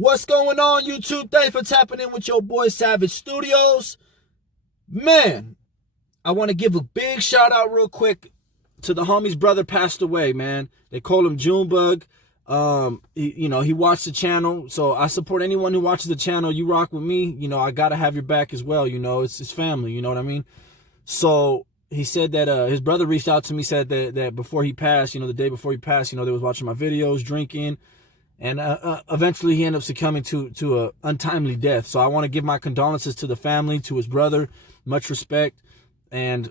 What's going on, YouTube? Thanks for tapping in with your boy Savage Studios. Man, I want to give a big shout out real quick to the homie's brother passed away, man. They call him Junebug. He watched the channel, so I support anyone who watches the channel. You rock with me, I gotta have your back as well. It's his family, you know what I mean? So he said that his brother reached out to me, said that before he passed, the day before he passed, they was watching my videos, drinking, and eventually he ended up succumbing to a untimely death. So I want to give my condolences to the family, to his brother, much respect, and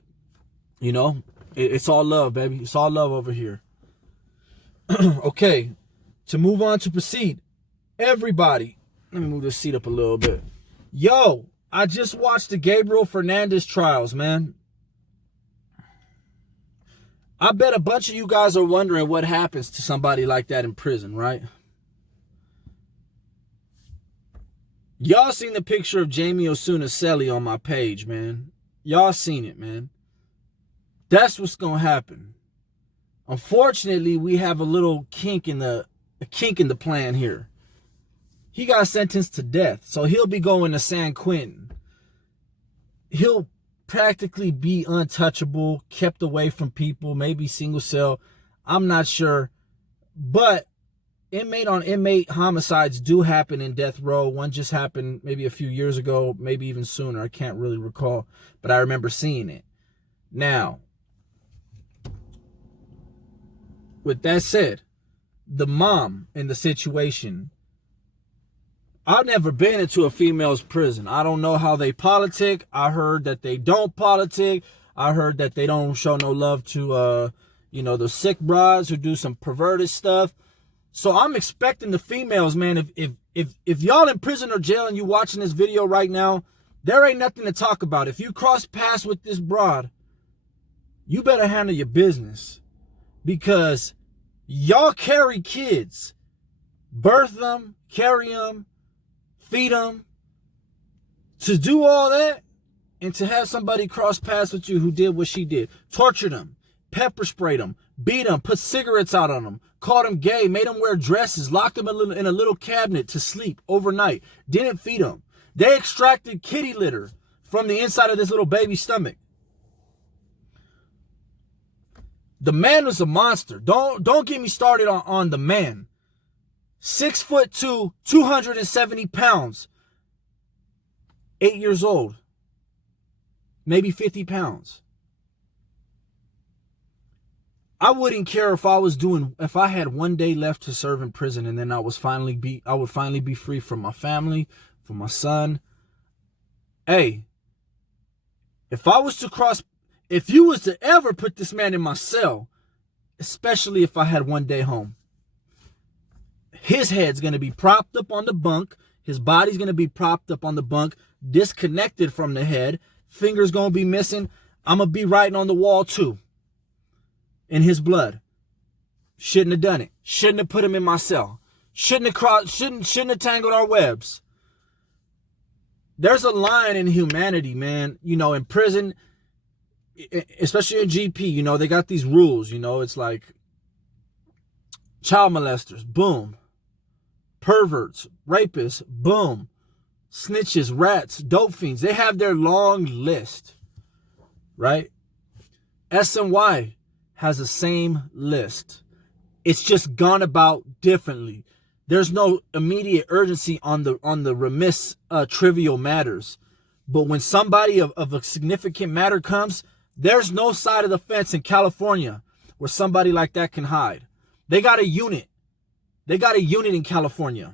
it's all love, baby. It's all love over here. Okay, to move on, to proceed, everybody, let me move this seat up a little bit. Yo, I just watched the Gabriel Fernandez trials, man. I bet a bunch of you guys are wondering what happens to somebody like that in prison, right? Y'all seen the picture of Jamie Osunaselli on my page, man. Y'all seen it, man. That's what's gonna happen. Unfortunately, we have a little kink in the plan here. He got sentenced to death, so he'll be going to San Quentin. He'll practically be untouchable, kept away from people, maybe single cell. I'm not sure, but inmate on inmate homicides do happen in death row. One just happened maybe a few years ago, maybe even sooner. I can't really recall, but I remember seeing it. Now, with that said, the mom in the situation, I've never been into a female's prison. I don't know how they politic. I heard that they don't politic. I heard that they don't show no love to, the sick broads who do some perverted stuff. So I'm expecting the females, man, if y'all in prison or jail and you watching this video right now, there ain't nothing to talk about. If you cross paths with this broad, you better handle your business, because y'all carry kids, birth them, carry them, feed them. To do all that and to have somebody cross paths with you who did what she did, tortured them, pepper sprayed them, beat them, put cigarettes out on them, called them gay, made them wear dresses, locked them in a little cabinet to sleep overnight, didn't feed them. They extracted kitty litter from the inside of this little baby's stomach. The man was a monster. Don't get me started on the man. 6'2", 270 pounds, 8 years old, maybe 50 pounds. I wouldn't care if I had one day left to serve in prison and then I would finally be free from my family, from my son. Hey, if you was to ever put this man in my cell, especially if I had one day home, his head's going to be propped up on the bunk. His body's going to be propped up on the bunk, disconnected from the head. Fingers going to be missing. I'm going to be writing on the wall too, in his blood. Shouldn't have done it. Shouldn't have put him in my cell. Shouldn't have tangled our webs. There's a line in humanity, man. In prison, especially in GP, they got these rules. It's like child molesters, boom. Perverts, rapists, boom. Snitches, rats, dope fiends. They have their long list, right? SNY has the same list. It's just gone about differently. There's no immediate urgency on the remiss, trivial matters. But when somebody of a significant matter comes, there's no side of the fence in California where somebody like that can hide. They got a unit. They got a unit in California.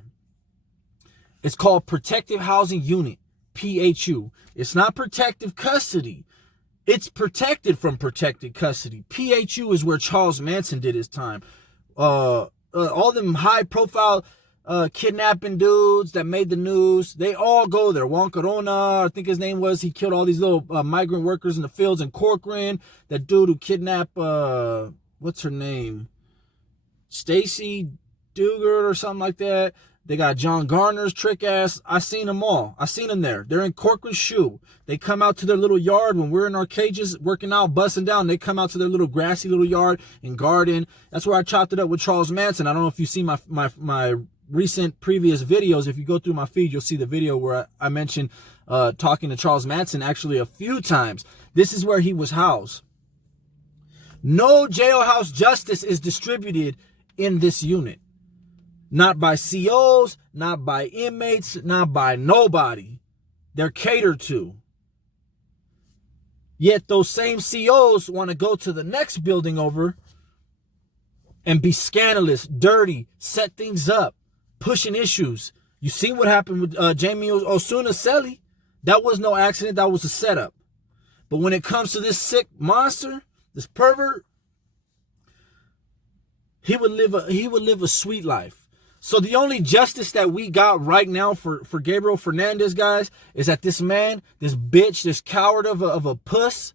It's called Protective Housing Unit, PHU. It's not protective custody. It's protected from protected custody. PHU is where Charles Manson did his time. All them high-profile kidnapping dudes that made the news, they all go there. Juan Corona, I think his name was, he killed all these little migrant workers in the fields in Corcoran. That dude who kidnapped, what's her name? Stacy Dugard or something like that. They got John Garner's trick ass. I seen them all. I seen them there. They're in Corcoran's shoe. They come out to their little yard when we're in our cages working out, busting down. They come out to their little grassy little yard and garden. That's where I chopped it up with Charles Manson. I don't know if you see my recent previous videos, if you go through my feed, you'll see the video where I mentioned talking to Charles Manson actually a few times. This is where he was housed. No jailhouse justice is distributed in this unit. Not by COs, not by inmates, not by nobody. They're catered to. Yet those same COs want to go to the next building over and be scandalous, dirty, set things up, pushing issues. You see what happened with Jamie Osunaselli? That was no accident. That was a setup. But when it comes to this sick monster, this pervert, he would live a sweet life. So the only justice that we got right now for Gabriel Fernandez, guys, is that this man, this bitch, this coward of a puss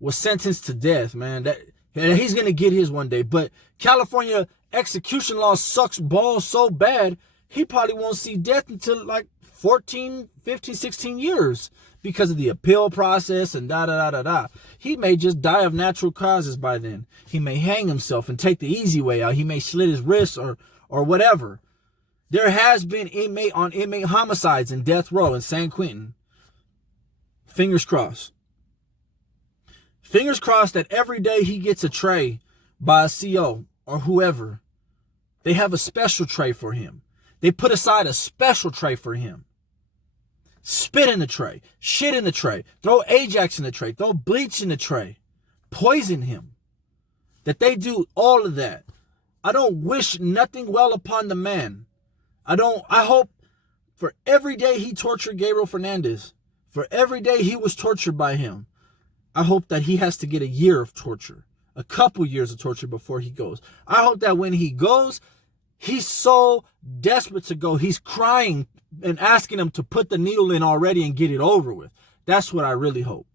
was sentenced to death, man. That he's going to get his one day. But California execution law sucks balls so bad, he probably won't see death until like 14, 15, 16 years because of the appeal process and da-da-da-da-da. He may just die of natural causes by then. He may hang himself and take the easy way out. He may slit his wrists or whatever. There has been inmate homicides in death row in San Quentin. Fingers crossed. Fingers crossed that every day he gets a tray by a CO or whoever. They have a special tray for him. They put aside a special tray for him. Spit in the tray. Shit in the tray. Throw Ajax in the tray. Throw bleach in the tray. Poison him. That they do all of that. I don't wish nothing well upon the man. I hope for every day he tortured Gabriel Fernandez, for every day he was tortured by him, I hope that he has to get a year of torture, a couple years of torture before he goes. I hope that when he goes, he's so desperate to go, he's crying and asking him to put the needle in already and get it over with. That's what I really hope.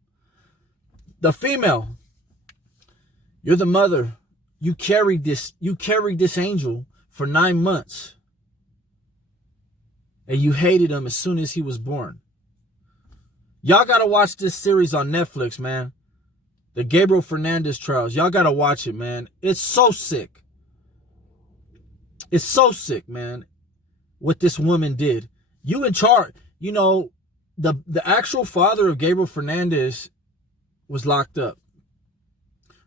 The female, you're the mother. You carried this angel for 9 months. And you hated him as soon as he was born. Y'all got to watch this series on Netflix, man. The Gabriel Fernandez trials. Y'all got to watch it, man. It's so sick. It's so sick, man, what this woman did. You in charge. You know, the actual father of Gabriel Fernandez was locked up.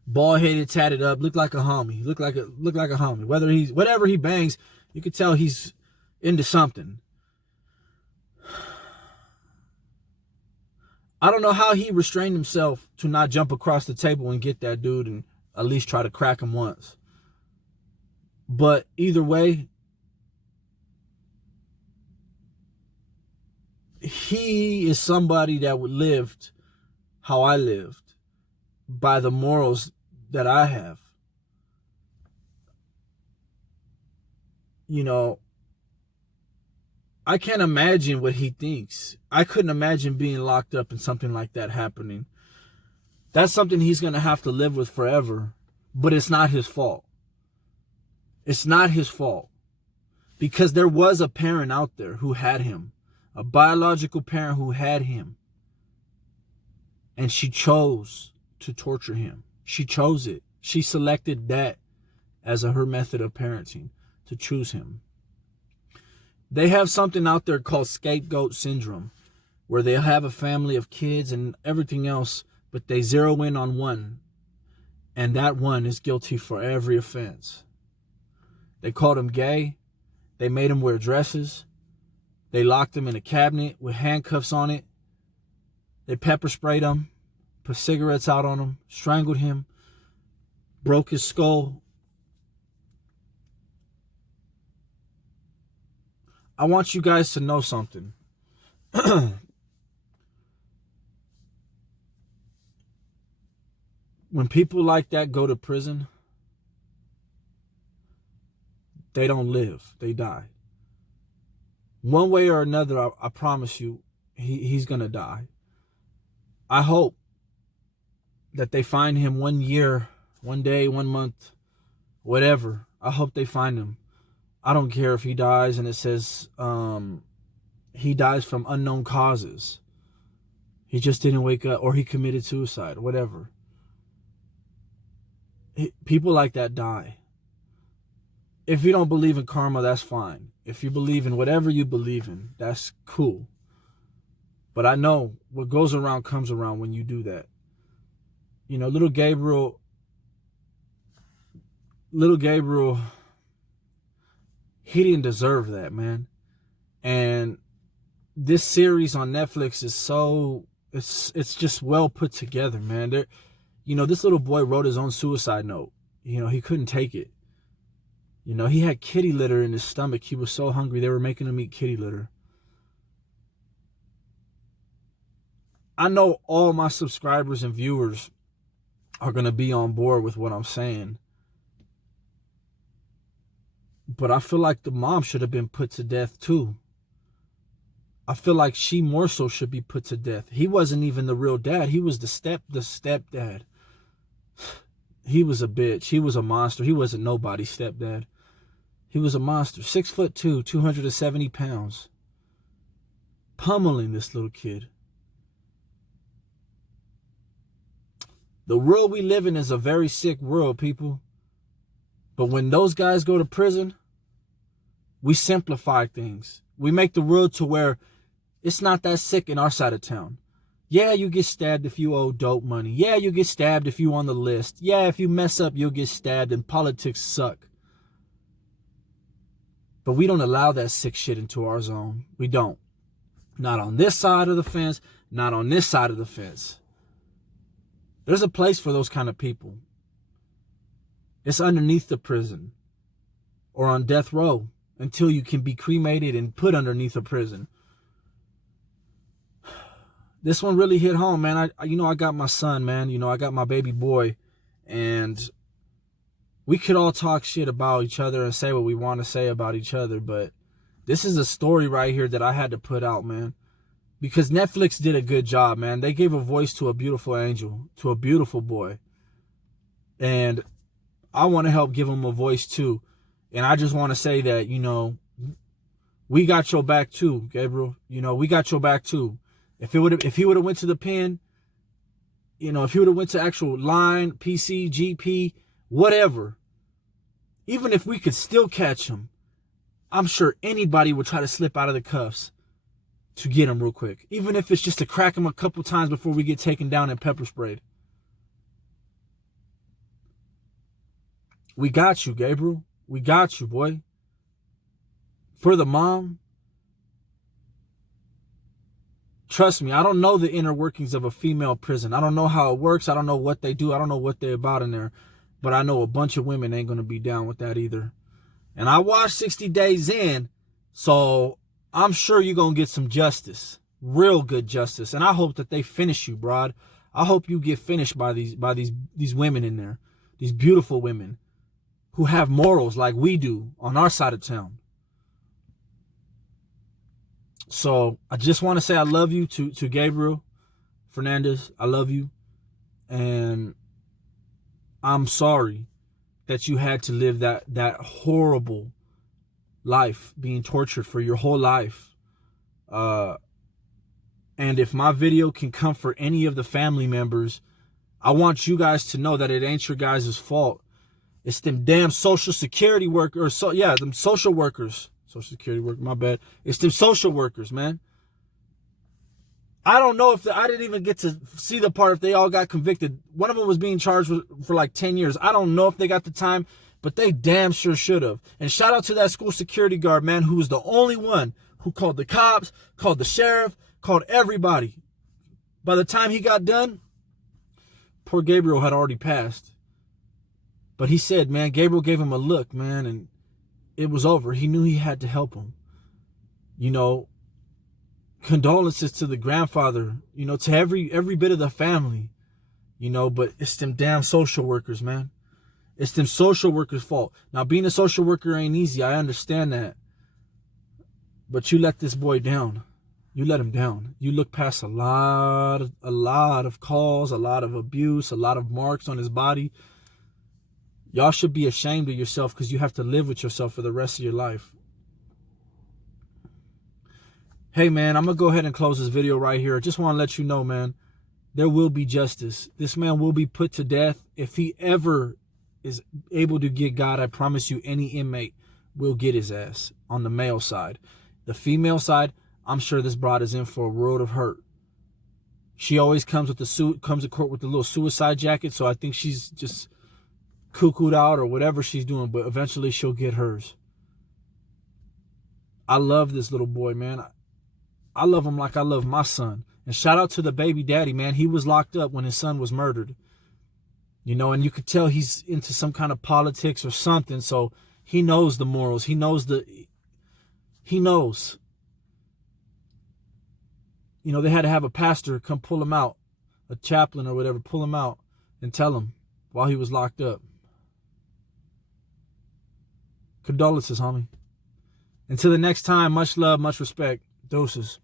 Bald-headed, tatted up, looked like a homie. Looked like a homie. Whatever he bangs, you could tell he's into something. I don't know how he restrained himself to not jump across the table and get that dude and at least try to crack him once. But either way, he is somebody that would lived how I lived, by the morals that I have. You know, I can't imagine what he thinks. I couldn't imagine being locked up and something like that happening. That's something he's going to have to live with forever. But it's not his fault. It's not his fault. Because there was a parent out there who had him. A biological parent who had him. And she chose to torture him. She chose it. She selected that as her method of parenting, to choose him. They have something out there called scapegoat syndrome, where they have a family of kids and everything else, but they zero in on one, and that one is guilty for every offense. They called him gay. They made him wear dresses. They locked him in a cabinet with handcuffs on it. They pepper sprayed him, put cigarettes out on him, strangled him, broke his skull. I want you guys to know something. When people like that go to prison, they don't live, they die. One way or another, I promise you, he's going to die. I hope that they find him 1 year, 1 day, 1 month, whatever. I hope they find him. I don't care if he dies and it says he dies from unknown causes. He just didn't wake up, or he committed suicide, whatever. People like that die. If you don't believe in karma, that's fine. If you believe in whatever you believe in, that's cool. But I know what goes around comes around when you do that. You know, little Gabriel, he didn't deserve that, man. And this series on Netflix is so, it's just well put together, man. There, you know, this little boy wrote his own suicide note. You know, he couldn't take it. You know, he had kitty litter in his stomach. He was so hungry. They were making him eat kitty litter. I know all my subscribers and viewers are going to be on board with what I'm saying. But I feel like the mom should have been put to death too. I feel like she more so should be put to death. He wasn't even the real dad. He was the stepdad. He was a bitch. He was a monster. He wasn't nobody's stepdad. He was a monster. 6'2", 270 pounds. Pummeling this little kid. The world we live in is a very sick world, people. But when those guys go to prison, we simplify things. We make the world to where it's not that sick in our side of town. Yeah, you get stabbed if you owe dope money. Yeah, you get stabbed if you on the list. Yeah, if you mess up, you'll get stabbed, and politics suck. But we don't allow that sick shit into our zone. We don't. Not on this side of the fence, not on this side of the fence. There's a place for those kind of people. It's underneath the prison or on death row until you can be cremated and put underneath a prison. This one really hit home, man. I got my son, man. You know, I got my baby boy, and we could all talk shit about each other and say what we want to say about each other, but this is a story right here that I had to put out, man. Because Netflix did a good job, man. They gave a voice to a beautiful angel, to a beautiful boy. And I want to help give him a voice too. And I just want to say that, you know, we got your back too, Gabriel. You know, we got your back too. If he would have went to the pen, you know, if he would have went to actual line, PC, GP, whatever, even if we could still catch him, I'm sure anybody would try to slip out of the cuffs to get him real quick. Even if it's just to crack him a couple times before we get taken down and pepper sprayed. We got you, Gabriel. We got you, boy. For the mom, trust me, I don't know the inner workings of a female prison. I don't know how it works. I don't know what they do. I don't know what they're about in there. But I know a bunch of women ain't going to be down with that either. And I watched 60 Days In, so I'm sure you're going to get some justice. Real good justice. And I hope that they finish you, broad. I hope you get finished by these women in there. These beautiful women who have morals like we do on our side of town. So I just want to say I love you to Gabriel Fernandez. I love you. And I'm sorry that you had to live that horrible life, being tortured for your whole life. And if my video can comfort any of the family members, I want you guys to know that it ain't your guys' fault. It's them damn social security workers. Them social workers. Social security worker, my bad. It's them social workers, man. I don't know if I didn't even get to see the part if they all got convicted. One of them was being charged for like 10 years. I don't know if they got the time, but they damn sure should have. And shout out to that school security guard, man, who was the only one who called the cops, called the sheriff, called everybody. By the time he got done, poor Gabriel had already passed. But he said, man, Gabriel gave him a look, man, and it was over. He knew he had to help him. You know, condolences to the grandfather, you know, to every bit of the family, you know, but it's them damn social workers, man. It's them social workers' fault. Now, being a social worker ain't easy. I understand that. But you let this boy down. You let him down. You look past a lot of calls, a lot of abuse, a lot of marks on his body. Y'all should be ashamed of yourself because you have to live with yourself for the rest of your life. Hey, man, I'm going to go ahead and close this video right here. I just want to let you know, man, there will be justice. This man will be put to death. If he ever is able to get God, I promise you any inmate will get his ass on the male side. The female side, I'm sure this broad is in for a world of hurt. She always comes to court with the little suicide jacket, so I think she's just cuckooed out or whatever she's doing, but eventually she'll get hers. I love this little boy, man. I love him like I love my son. And shout out to the baby daddy, man. He was locked up when his son was murdered. You know, and you could tell he's into some kind of politics or something, so he knows the morals. He knows. You know, they had to have a pastor come pull him out, a chaplain or whatever, pull him out and tell him while he was locked up. Condolences, homie. Until the next time, much love, much respect. Doses.